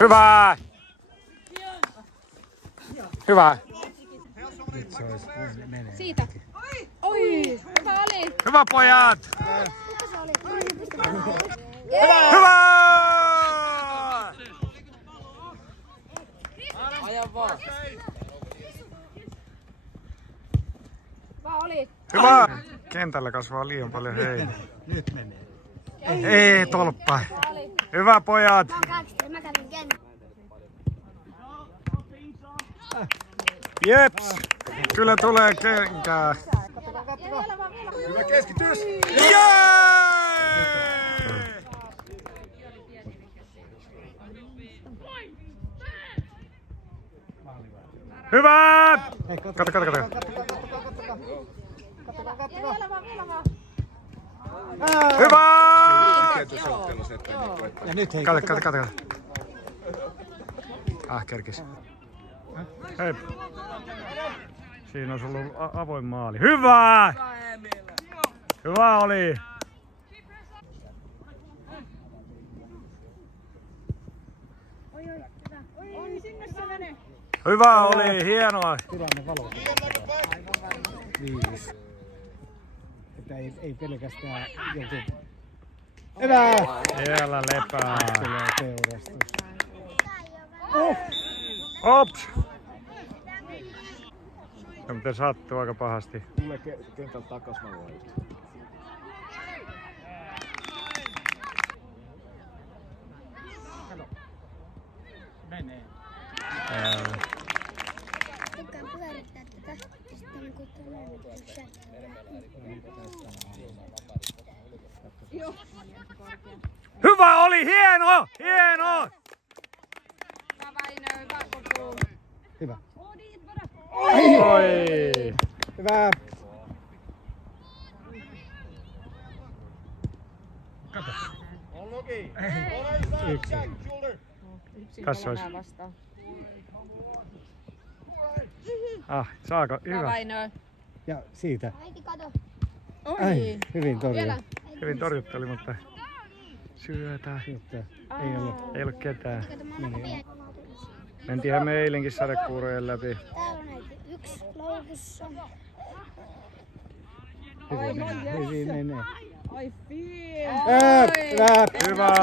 Hyvä! Hyvä! Siitä. Oi, hyvä oli. Hyvä pojat! Hyvä! Aja vaan. Hyvä oli. Hyvä! Kentällä kasvaa liian paljon heinää. Nyt menee. Ei tolppa. Hyvä pojat! Mä kävin kentällä. Jeps! Kyllä tulee kenkää. Hyvä keskitys. Jee! Hyvä! Kato. Hyvä! Ja nyt hei. Kato. Kerkis. Hei. Siinä on ollut avoin maali. Hyvä! Hyvä oli! Hyvä oli, hienoa! Tilanne valo. 5. Että ei pelkästään joku... Hyvä! Siellä lepää. Tulee teurastus. Ops! No miten sattuu aika pahasti. Tulee kentältä takas mä voin. Menee. Tykkään pyörittää tätä. Sitten kun tulee Hyvä oli, hieno! Hieno! Hyvä. Oi! Hyvä. Yksi. Tässä olisi. Saako? Hyvä. Ja siitä. Äiti, kato. Ai, hyvin torjua. Hyvin torjuttu oli, mutta syötään. Ei ollut ketään. Mentiinhän me eilenkin sadekuurojen läpi. Täällä on näitä yksi loukussa. Hyvin menee. Ai fie. Hyvä. Hyvä!